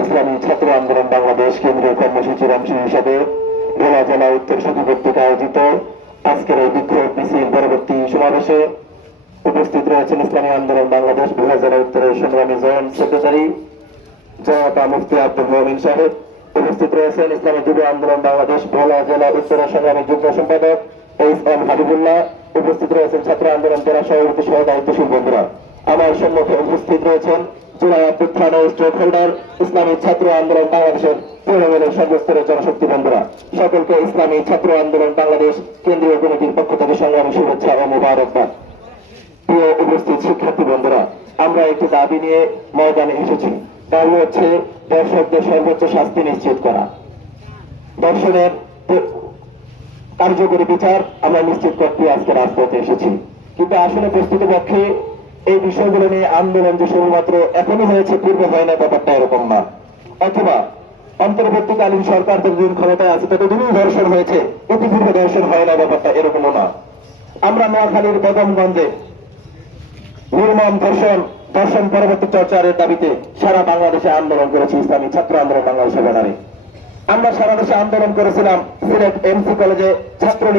ইসলামী ছাত্র আন্দোলন বাংলাদেশ কেন্দ্রীয় কর্মসূচির অংশ হিসেবে ভোলা জেলা উত্তর সদর কর্তৃক আয়োজিত আজকের এই বিক্ষোভ মিছিল পরবর্তী সমাবেশে উপস্থিত রয়েছেন ইসলামী আন্দোলন বাংলাদেশ ভোলা জেলা উত্তরের সংগ্রামী জয়েন্ট সেক্রেটারি জনাব মুফতি আব্দুল মুমিন সাহেব, উপস্থিত রয়েছেন ইসলামী যুব আন্দোলন বাংলাদেশ ভোলা জেলা উত্তরের সংগ্রামী যুগ্ম সম্পাদক এইচ.এম. হাবিবুল্লাহ, উপস্থিত রয়েছেন ছাত্র আন্দোলন জেলা সভাপতি সহ দায়িত্বশীল বন্ধুরা। আমার সম্মুখে উপস্থিত রয়েছেন জুলাই অভ্যুত্থানের স্টেক হোল্ডার ইসলামী ছাত্র আন্দোলন বাংলাদেশের তৃণমূলের সর্বস্তরের জনশক্তি বন্ধুরা। সকলকে ইসলামী ছাত্র আন্দোলন বাংলাদেশ কেন্দ্রীয় কমিটির পক্ষ থেকে সংগ্রামী শুভেচ্ছা ও মোবারকবাদ। প্রিয় উপস্থিত শিক্ষার্থী বন্ধুরা, আমরা একটি দাবি নিয়ে ময়দানে এসেছি। দাবি হচ্ছে দর্শকদের সর্বোচ্চ শাস্তি নিশ্চিত করা। দর্শনের কার্যকরী বিচার আমরা নিশ্চিত করতে আজকে রাজপথে এসেছি। কিন্তু আসলে প্রস্তুতপক্ষে এই বিষয়গুলো নিয়ে আন্দোলন যে শুধুমাত্র এখনই হয়েছে, পূর্বে হয় না, ব্যাপারটা এরকম না। অথবা অন্তর্বর্তীকালীন সরকার যতদিন ক্ষমতায় আছে ততদিনই ধর্ষণ হয়েছে, ইতিপূর্বে ধর্ষণ হয় না, ব্যাপারটা এরকমও না। আমরা নোয়াখালীর বেগমগঞ্জে নির্মম ধর্ষণ পরবর্তী চর্চারের দাবিতে সারা বাংলাদেশে আন্দোলন করেছি ইসলামী ছাত্র আন্দোলন বাংলাদেশের ব্যানারে। আমরা সারা দেশে আন্দোলন করেছিলাম সিলেট এমসি কলেজে ছাত্রলীগ